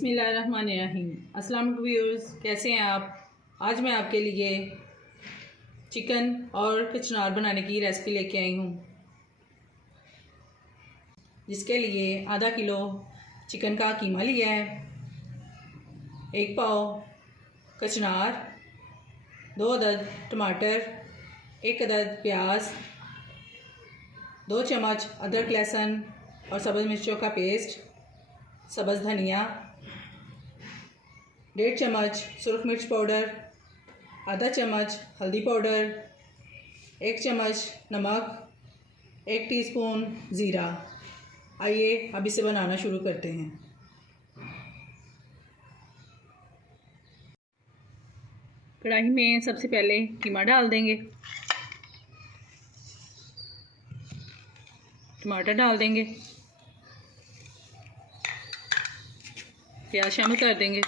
बिस्मिल्लाहिर्रहमानिर्रहीम। अस्सलाम वालेकुम व्यूअर्स, कैसे हैं आप। आज मैं आपके लिए चिकन और कचनार बनाने की रेसिपी लेके आई हूँ, जिसके लिए आधा किलो चिकन का कीमा लिया है, 1 पाव कचनार, 2 अदद टमाटर, 1 अदद प्याज, 2 चम्मच अदरक लहसुन और सब्ज़ मिर्चों का पेस्ट, सब्ज़ धनिया, 1.5 चम्मच सुरख मिर्च पाउडर, आधा चम्मच हल्दी पाउडर, 1 चम्मच नमक, 1 टीस्पून ज़ीरा। आइए अब इसे बनाना शुरू करते हैं। कढ़ाई में सबसे पहले कीमा डाल देंगे, टमाटर डाल देंगे, प्याज शामिल कर देंगे,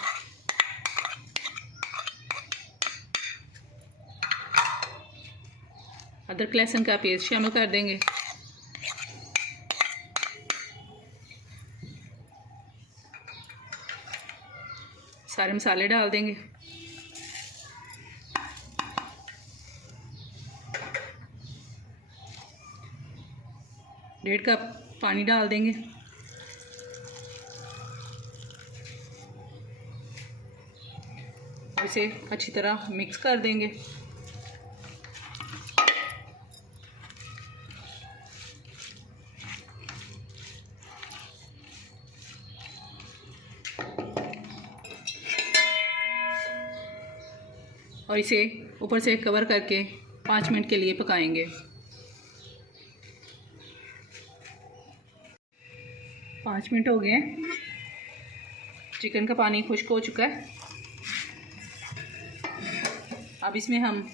अदरक लहसुन का पेस्ट शामिल कर देंगे, सारे मसाले डाल देंगे, डेढ़ कप पानी डाल देंगे, इसे अच्छी तरह मिक्स कर देंगे। और इसे ऊपर से कवर करके 5 मिनट के लिए पकाएंगे। 5 मिनट हो गए, चिकन का पानी खुश्क हो चुका है। अब इसमें हम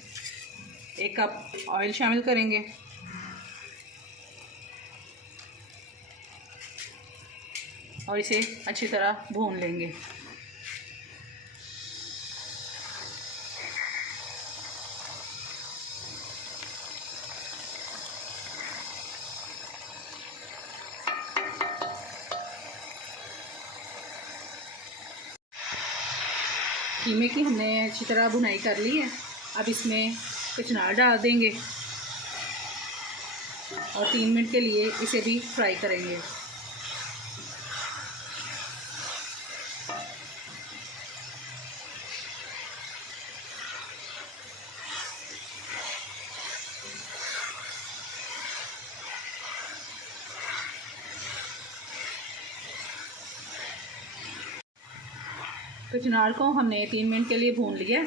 1 कप ऑयल शामिल करेंगे, और इसे अच्छी तरह भून लेंगे। कीमे की हमने अच्छी तरह भुनाई कर ली है। अब इसमें कचनार डाल देंगे और 3 मिनट के लिए इसे भी फ्राई करेंगे। कचनार को हमने 3 मिनट के लिए भून लिया।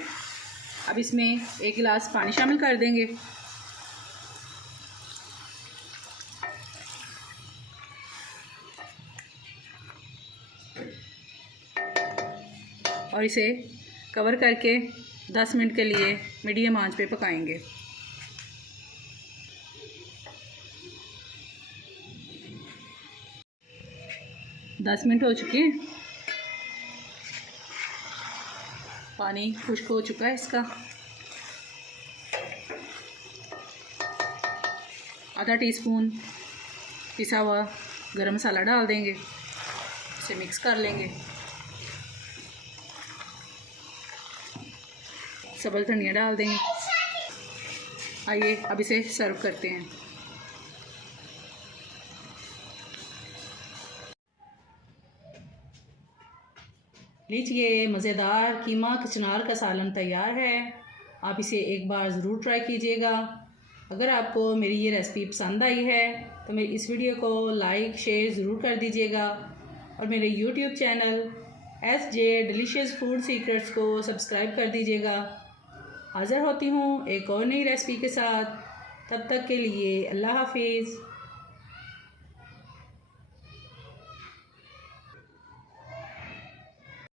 अब इसमें 1 गिलास पानी शामिल कर देंगे, और इसे कवर करके 10 मिनट के लिए मीडियम आंच पे पकाएंगे। दस मिनट हो चुके हैं, पानी खुश्क हो चुका है इसका। आधा टीस्पून पिसा हुआ गरम मसाला डाल देंगे, इसे मिक्स कर लेंगे। सब्ज़ धनिया डाल देंगे। आइए अब इसे सर्व करते हैं। लीजिए, मज़ेदार कीमा कचनार का सालन तैयार है। आप इसे एक बार ज़रूर ट्राई कीजिएगा। अगर आपको मेरी ये रेसिपी पसंद आई है तो मेरी इस वीडियो को लाइक शेयर ज़रूर कर दीजिएगा, और मेरे YouTube channel SJ delicious food secrets को सब्सक्राइब कर दीजिएगा। हाज़िर होती हूँ एक और नई रेसिपी के साथ। तब तक के लिए अल्लाह हाफिज़।